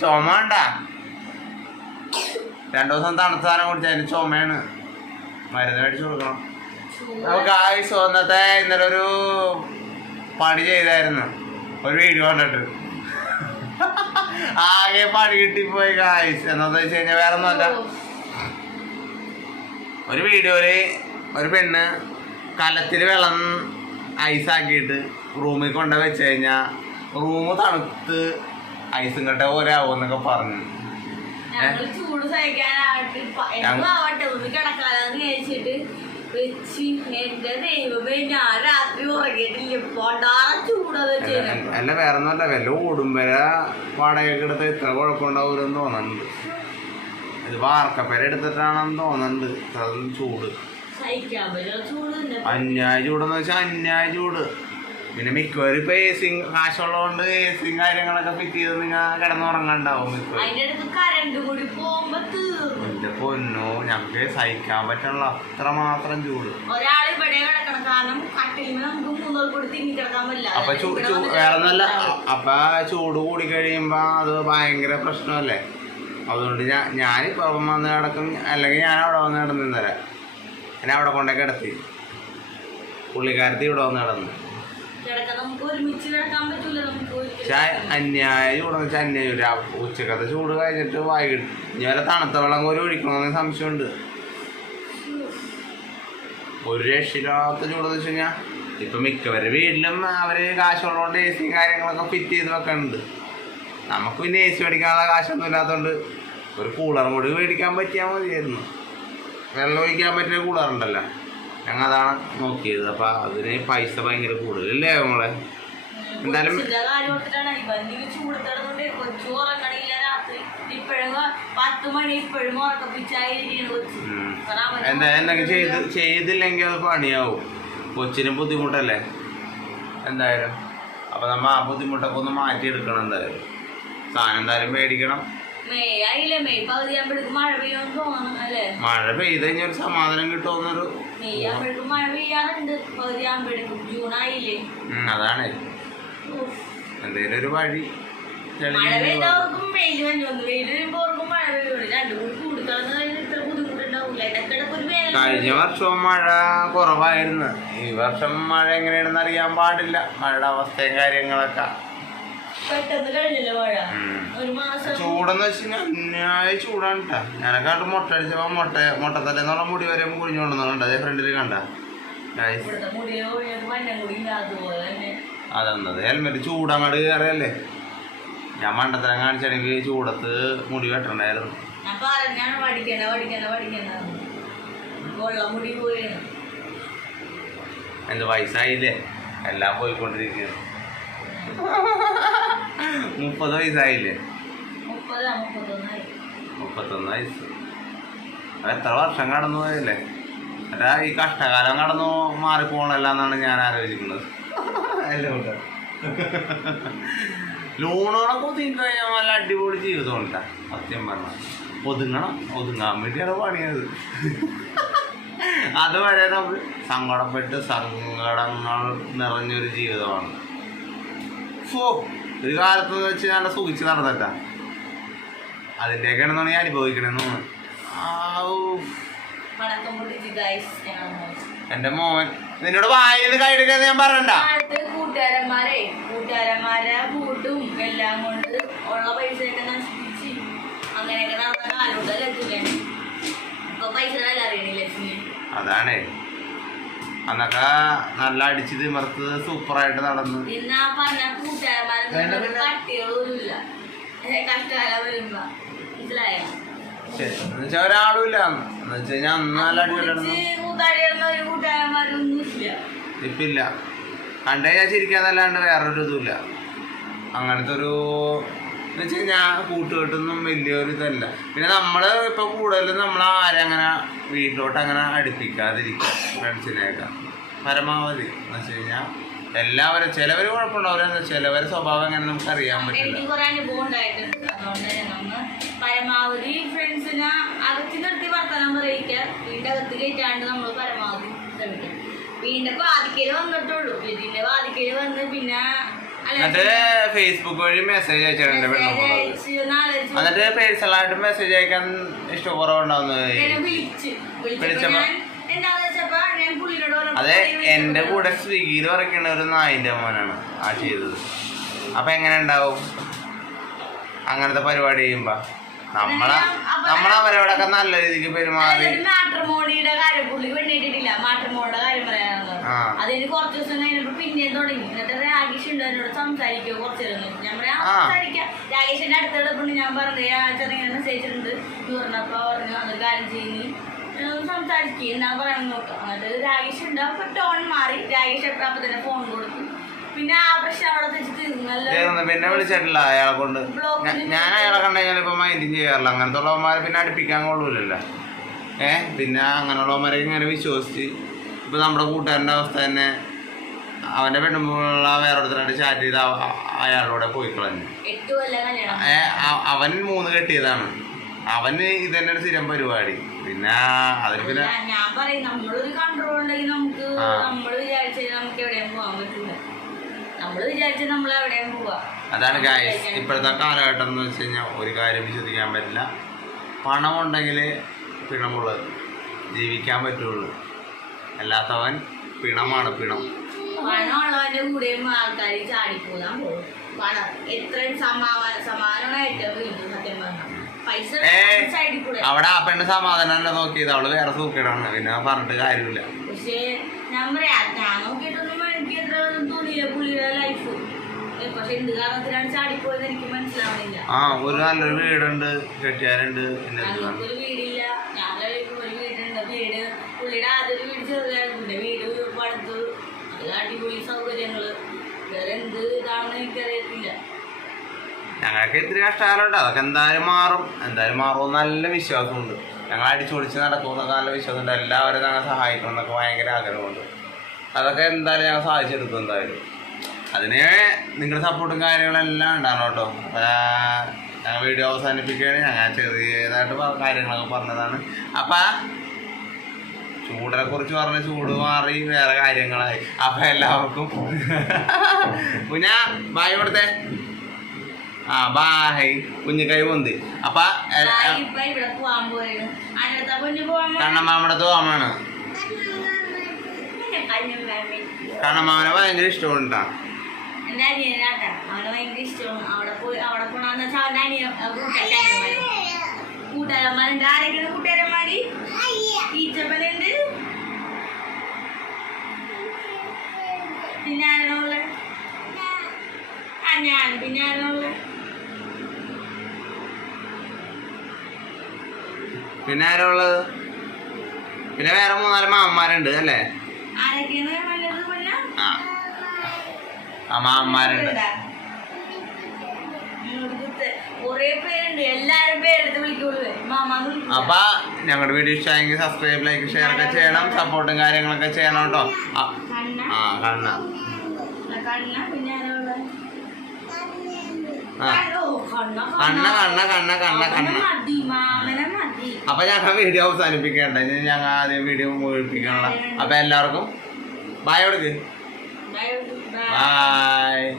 ചുമ ഉണ്ടാ 2 ദിവസം തണുത്ത സാധനം കുടിച്ചതിന് ചുമയാണ്. മരുന്ന് മേടിച്ചു കൊടുക്കണം. നമുക്ക് ആയുസ് വന്നത്തെ ഇന്നലെ ഒരു പണി ചെയ്തായിരുന്നു, ഒരു വീഡിയോ കണ്ടിട്ട് ആകെ പണി കിട്ടിപ്പോയി ആയുസ്. എന്താന്ന് വെച്ച് കഴിഞ്ഞാൽ വേറെ ഒന്നുമല്ല, ഒരു വീഡിയോയില് ഒരു പെണ്ണ് കലത്തിൽ വെള്ളം ഐസാക്കിയിട്ട് റൂമിൽ കൊണ്ടു വെച്ച് കഴിഞ്ഞാൽ റൂം തണുത്ത് ഐസും കട്ട പോലെ ആവുമെന്നൊക്കെ പറഞ്ഞു. ചൂട് സഹിക്കാനാവട്ടെ ഒന്ന് കിടക്കാലെന്ന് വിചാരിച്ചിട്ട് വെച്ച് എന്റെ ദൈവമേ ഞാൻ രാത്രി ഉറങ്ങിയിട്ടില്ല. ചൂടത് അല്ല വേറെ ഒന്നുമല്ല, വല്ല ഓടുമ്പര വാടകയൊക്കെ എടുത്ത് ഇത്ര കുഴപ്പമുണ്ടാവൂലെന്ന് തോന്നുന്നുണ്ട്. ഇത് വാർക്കപ്പര എടുത്തിട്ടാണെന്ന് തോന്നുന്നുണ്ട്. അതും ചൂട് സഹിക്കാൻ പറ്റുന്ന ചൂട്, അന്യായ ചൂടെന്ന് വെച്ചാൽ അന്യായ ചൂട്. പിന്നെ മിക്കവരും ഇപ്പൊ എ സി കാശുള്ളതുകൊണ്ട് എ സിയും കാര്യങ്ങളൊക്കെ ഫിറ്റ് ചെയ്ത് നിങ്ങൾ കിടന്നുറങ്ങണ്ടാവും. എന്റെ പൊന്നോ, ഞങ്ങൾക്ക് സഹിക്കാൻ പറ്റുള്ള അത്രമാത്രം ചൂട്. അപ്പൊ വേറെ ഒന്നല്ല, അപ്പൊ ചൂട് കൂടി കഴിയുമ്പോ അത് ഭയങ്കര പ്രശ്നമല്ലേ. അതുകൊണ്ട് ഞാനിപ്പോ വന്ന് കിടക്കും, അല്ലെങ്കിൽ ഞാൻ അവിടെ വന്ന് കിടന്നു തരാം. എന്നെ അവിടെ കൊണ്ടേ കിടത്തി, പുള്ളിക്കാരത്തി ഇവിടെ വന്ന് കിടന്നു. അന്യായ ചൂടെന്ന് വെച്ചാൽ അന്യായ ചൂട്. ഉച്ചക്കത്തെ ചൂട് കഴിഞ്ഞിട്ട് വൈകിട്ട് ഇനി വല്ല തണുത്ത വെള്ളം കോരി ഒഴിക്കണമെന്ന് സംശയമുണ്ട്. ഒരു രക്ഷിക്കാത്ത ചൂടെന്ന് വെച്ച് കഴിഞ്ഞാൽ ഇപ്പൊ മിക്കവരുടെ വീട്ടിലും അവര് കാശുള്ളതുകൊണ്ട് എ സി കാര്യങ്ങളൊക്കെ ഫിറ്റ് ചെയ്ത് വെക്കുന്നുണ്ട്. നമുക്ക് പിന്നെ എ സി മേടിക്കാനുള്ള കാശൊന്നും ഇല്ലാത്തതുകൊണ്ട് ഒരു കൂളറും കൂടി മേടിക്കാൻ പറ്റിയാൽ മതിയായിരുന്നു. വെള്ളം ഒഴിക്കാൻ പറ്റിയ കൂളറുണ്ടല്ലോ, ഞങ്ങൾ അതാണ് നോക്കിയത്. അപ്പൊ അതിന് പൈസ ഭയങ്കര കൂടുതലല്ലേ നമ്മളെ. എന്തായാലും എന്തെങ്കിലും ചെയ്തില്ലെങ്കിൽ അത് പണിയാവും. കൊച്ചിനും ബുദ്ധിമുട്ടല്ലേ എന്തായാലും. അപ്പൊ നമ്മ ആ ബുദ്ധിമുട്ടൊക്കെ ഒന്ന് മാറ്റിയെടുക്കണം. എന്തായാലും സാധനം എന്തായാലും മേടിക്കണം. മഴ പെയ്ത് കഴിഞ്ഞ ഒരു സമാധാനം കിട്ടുമെന്നൊരു അതാണ്. എന്തേലും ഒരു വഴി. കഴിഞ്ഞ വർഷവും മഴ കുറവായിരുന്നു. ഈ വർഷം മഴ എങ്ങനെയാണെന്ന് അറിയാൻ പാടില്ല. മഴയുടെ അവസ്ഥയും കാര്യങ്ങളൊക്കെ ചൂടെന്ന് വെച്ച് കഴിഞ്ഞാൽ അന്യായ ചൂടാണ് കേട്ടോ. ഞാനൊക്കെ മുട്ട അടിച്ചപ്പോ മുട്ടത്തല്ലെന്നുള്ള മുടി വരെ കുഴിഞ്ഞുകൊണ്ടുണ്ട്. അതേ ഫ്രണ്ടിൽ കണ്ട അതെന്നത് ഹെൽമെറ്റ് ചൂടങ്ങട് കയറിയല്ലേ. ഞാൻ മണ്ടത്തരം കാണിച്ചാണെങ്കിൽ ചൂടത്ത് മുടി വെട്ടണ്ടായിരുന്നു. എന്ത് വയസ്സായില്ലേ, എല്ലാം പോയിക്കൊണ്ടിരിക്കുന്നു. 30 വയസ്സായില്ലേ? 31 വയസ്സ്. എത്ര വർഷം കടന്നു പോയല്ലേ. അല്ല ഈ കഷ്ടകാലം കടന്നു മാറിപ്പോണല്ല എന്നാണ് ഞാൻ ആലോചിക്കുന്നത്. എല്ലാം ലോണുകളൊക്കെ ഒതുങ്ങി കഴിഞ്ഞാൽ നല്ല അടിപൊളി ജീവിതം ഉണ്ടാ. സത്യം പറഞ്ഞാൽ ഒതുങ്ങാൻ വേണ്ടിയാണ് പണിയത്. അതുവരെ നമുക്ക് സങ്കടപ്പെട്ട് സങ്കടങ്ങൾ നിറഞ്ഞൊരു ജീവിതമാണ്. ഒരു കാലത്ത് വെച്ച് നല്ല സുഖിച്ച് നടന്നിട്ടാ അതിൻ്റെയൊക്കെയാണെന്നാണ് ഞാൻ അനുഭവിക്കണെന്ന് തോന്നുന്നു. എന്റെ മോൻ നിന്നോട് വായിൽ കൈയെടുക്കാന്ന് ഞാൻ പറഞ്ഞ കൂട്ടുകാരന്മാരെ കൂട്ടും എല്ലാം കൊണ്ട് ഉള്ള പൈസയൊക്കെ നശിപ്പിച്ച് അങ്ങനെയൊക്കെ നടന്ന കാലഘട്ടത്തിലെ ഇപ്പൊ പൈസ അറിയണില്ല. അതാണ് അന്നൊക്കെ നല്ല അടിച്ച് തിമർത്ത് സൂപ്പറായിട്ട് നടന്നു. പിന്നെ പറഞ്ഞ കൂട്ടുകാരന്മാരെ പട്ടികളൊന്നുമില്ല. കഷ്ടകാലം വരുമ്പോ മനസ്സിലായോ? ഒരാളും ഇല്ല എന്ന് വെച്ച് കഴിഞ്ഞാൽ അന്ന് നല്ല അടിപൊളി കൂട്ടുകാരന്മാരൊന്നും ഇല്ല. ഇപ്പില്ല. കണ്ടു കഴിഞ്ഞാൽ ചിരിക്കാന്നല്ലാണ്ട് വേറൊരു ഇതുമില്ല. അങ്ങനത്തെ ഒരു എന്ന് വെച്ച് കഴിഞ്ഞാൽ കൂട്ടുകെട്ടൊന്നും വലിയൊരു ഇതല്ല. പിന്നെ നമ്മൾ ഇപ്പം കൂടുതലും നമ്മൾ ആരും അങ്ങനെ വീട്ടിലോട്ട് അങ്ങനെ അടുപ്പിക്കാതിരിക്കുക. ഫ്രണ്ട്സിനെയൊക്കെ പരമാവധി എന്ന് വെച്ച് കഴിഞ്ഞാൽ എല്ലാവരും ചിലവർ കുഴപ്പമുണ്ടാവില്ല, ചിലവരെ സ്വഭാവം എങ്ങനെ നമുക്ക് അറിയാൻ പറ്റില്ല. എനിക്ക് കുറെ അനുഭവം ഉണ്ടായിട്ടുണ്ട്. അതുകൊണ്ട് നമ്മൾ പരമാവധി ഫ്രണ്ട്സിനെ അകത്തി നിർത്തി വർത്തമാനം പറയിക്കുക. വീടിൻ്റെ അകത്ത് കയറ്റാണ്ട് നമ്മൾ പരമാവധി ശ്രമിക്കാം. വീടിൻ്റെ വാതിക്കൽ വന്നിട്ടുള്ളൂ. ഇതിൻ്റെ വാതിക്കൽ വന്ന് പിന്നെ എന്നിട്ട് ഫേസ്ബുക്ക് വഴി മെസ്സേജ് അയച്ചിട്ടുണ്ട് എന്റെ പെണ്ണുള്ളത്. എന്നിട്ട് പേഴ്സണലായിട്ട് മെസ്സേജ് അയക്കാൻ ഇഷ്ടക്കുറവുണ്ടാവുന്നത് വിളിച്ചപ്പോ അതെ എന്റെ കൂടെ സ്വിഗ്ഗിയിൽ വരയ്ക്കണ ഒരു നായിന്റെ മോനാണ് ആ ചെയ്തത്. അപ്പൊ എങ്ങനെ ഉണ്ടാവും അങ്ങനത്തെ പരിപാടി ചെയ്യുമ്പോ? നമ്മളവരോടൊക്കെ നല്ല രീതിക്ക് പെരുമാറി. മാട്രിമോണിയുടെ കാര്യം പുള്ളി പെണ്ണിട്ടിട്ടില്ല, മാട്രിമോണിയുടെ കാര്യം പറയാനുള്ളത്. അതിന് കുറച്ച് ദിവസം കഴിഞ്ഞപ്പോ പിന്നെയും തുടങ്ങി. എന്നിട്ട് രാകേഷ് ഉണ്ട് എന്നോട് സംസാരിക്കോ കുറച്ചു നേരം. ഞാൻ പറയാം സംസാരിക്കാം. രാകേഷിന്റെ അടുത്തെടുപ്പുണ്ട്. ഞാൻ പറഞ്ഞു ചെറിയ മെസ്സേജ് ഉണ്ട് എന്ന് പറഞ്ഞപ്പോ പറഞ്ഞു അതൊരു കാര്യം ചെയ്യുന്നു സംസാരിക്കുക എന്നാ പറയാൻ നോക്കാം. എന്നിട്ട് രാകേഷ് ഉണ്ട്. അപ്പൊ ടോൺ മാറി. രാകേഷ് അപ്പൊ തന്നെ ഫോൺ കൊടുത്തു. പിന്നെ ആ പ്രശ്നം അവിടെ തീർന്നു. പിന്നെ വിളിച്ചിട്ടില്ല അയാളെ കൊണ്ട്. ഞാൻ അയാളെ കണ്ടുകഴിഞ്ഞാൽ ഇപ്പൊ മൈൻഡും ചെയ്യാറില്ല. അങ്ങനത്തെ ഉള്ളവന്മാരെ പിന്നെ അടുപ്പിക്കാൻ കൊള്ളൂലല്ലോ. പിന്നെ അങ്ങനെയുള്ളവന്മാരെ ഇങ്ങനെ വിശ്വസിച്ച് ഇപ്പൊ നമ്മുടെ കൂട്ടുകാരൻ്റെ അവസ്ഥ തന്നെ. അവന്റെ പെണ്ണുമ്പോഴുള്ള വേറൊരുത്തരായിട്ട് ചാറ്റ് ചെയ്ത് അയാളോടെ പോയി കളഞ്ഞു. അവൻ 3 കെട്ടിയതാണ്. അവന് ഇതന്നെ ഒരു സ്ഥിരം പരിപാടി. പിന്നെ അതിന് പിന്നെ ഞാൻ പറയും നമ്മളൊരു കൺട്രോൾ ഉണ്ടെങ്കിൽ നമുക്ക് നമ്മള് വിചാരിച്ചാൽ നമുക്ക് എവിടെയും പോകാൻ പറ്റില്ല. നമ്മള് വിചാരിച്ചാൽ നമ്മൾ എവിടെയും പോവാ. അതാണ് ഗായ്സ് ഇപ്പോഴത്തെ കാലഘട്ടം എന്ന് വെച്ച് കഴിഞ്ഞാൽ ഒരു കാര്യം വിശ്വസിക്കാൻ പറ്റില്ല. പണം ഉണ്ടെങ്കിൽ പിണമുള്ളത് ജീവിക്കാൻ പറ്റുള്ളൂ. അല്ലാത്തവൻ പിണമാണ്. പണമുള്ളവന്റെ കൂടെയും ആൾക്കാർ ചാടിപ്പോകാൻ പോകും. പണം എത്രയും സമാധാനമായിട്ട് സത്യം പറഞ്ഞാൽ അവിടെ ആ പെണ്ണ് സമാധാനമല്ല നോക്കിയത്. അവള് വേറെ സൂക്കേടാണ്. പിന്നെ പറഞ്ഞിട്ട് കാര്യമില്ല. പക്ഷേ ഞാൻ പറയാ ഞാൻ നോക്കിയിട്ടൊന്നും എനിക്ക് എത്ര തോന്നിയില്ല പുള്ളിയുടെ ലൈഫ്. പക്ഷെ എന്ത് കാരണത്തിലാണ് ചാടിപ്പോയത് എനിക്ക് മനസ്സിലാവണില്ല. ഒരു നല്ലൊരു വീടുണ്ട്, കെട്ടിയാരുണ്ട്. ഞങ്ങൾക്കൊരു വീടില്ല. ഞാൻ ഒരു വീടുണ്ട്. വീട് പുള്ളിയുടെ ആദ്യം വീട് ചെറുതായിരുന്നു. വീട് പടുത്തു. അത് അടിപൊളി സൗകര്യങ്ങള്. വേറെ എന്ത് ഇതാണെന്ന് എനിക്കറിയത്തില്ല. ഞങ്ങൾക്ക് ഇത്തിരി കഷ്ടകാലമുണ്ട്. അതൊക്കെ എന്തായാലും മാറും നല്ല വിശ്വാസമുണ്ട്. ഞങ്ങൾ അടിച്ചുപൊളിച്ച് നടക്കുമെന്നൊക്കെ നല്ല വിശ്വാസമുണ്ട്. എല്ലാവരും ഞങ്ങൾ സഹായിക്കണം എന്നൊക്കെ ഭയങ്കര ആഗ്രഹമുണ്ട്. അതൊക്കെ എന്തായാലും ഞങ്ങൾ സാധിച്ചെടുക്കും. എന്തായാലും അതിന് നിങ്ങളുടെ സപ്പോർട്ടും കാര്യങ്ങളെല്ലാം ഉണ്ടാകണം കേട്ടോ. ഞങ്ങൾ വീഡിയോ അവസാനിപ്പിക്കുകയാണ്. ഞങ്ങൾ ചെറിയതായിട്ട് കാര്യങ്ങളൊക്കെ പറഞ്ഞതാണ്. അപ്പം ചൂടിനെ കുറിച്ച് പറഞ്ഞ ചൂട് മാറി വേറെ കാര്യങ്ങളായി. അപ്പം എല്ലാവർക്കും പിന്നെ ബായ് കൊടുത്തേ. ബായ് കുഞ്ഞിക്കൈ പൊന്തി. അപ്പൊ കണ്ണമ്മാമ്മയുടെ തോമാണ്. കണ്ണമ്മാമനെ ഭയങ്കര ഇഷ്ടമുണ്ടാ. എന്റെ അനിയനാട്ടാ അവനെ ഭയങ്കര ഇഷ്ടമാണ്. അവിടെ പോണെന്ന് വെച്ചാൽ അവന്റെ അനിയൻ കൂട്ടുകാരന്മാരുണ്ട്. ആരെങ്കിലും കൂട്ടുകാരന്മാര് ഈച്ചപ്പനുണ്ട്. പിന്നെ ആരാണുള്ള ഞാൻ പിന്നെ ആരാണുള്ള പിന്നെ ആരാ ഉള്ളത്? പിന്നെ വേറെ 3-4 മാമന്മാരുണ്ട് അല്ലേ? ആരൊക്കെയാണ് നല്ലത്? പിന്നെ മാമന്മാരുണ്ട്. കൊറേ പേരുണ്ട്. എല്ലാരും പേരെടുത്ത് വിളിക്കുള്ളൂ. അപ്പൊ ഞങ്ങളുടെ വീഡിയോ ഇഷ്ടമായെങ്കിൽ സബ്സ്ക്രൈബ്, ലൈക്ക്, ഷെയർ ഒക്കെ ചെയ്യണം. സപ്പോർട്ടും കാര്യങ്ങളൊക്കെ ചെയ്യണം കേട്ടോ. കണ്ണ പിന്നെ അപ്പൊ ഞങ്ങൾ വീഡിയോ അവസാനിപ്പിക്കണ്ട. ഞങ്ങൾ ആദ്യം വീഡിയോ മുഴുപ്പിക്കണല്ലോ. അപ്പൊ എല്ലാവർക്കും ബായ് കൊടുക്ക്. ബായ്.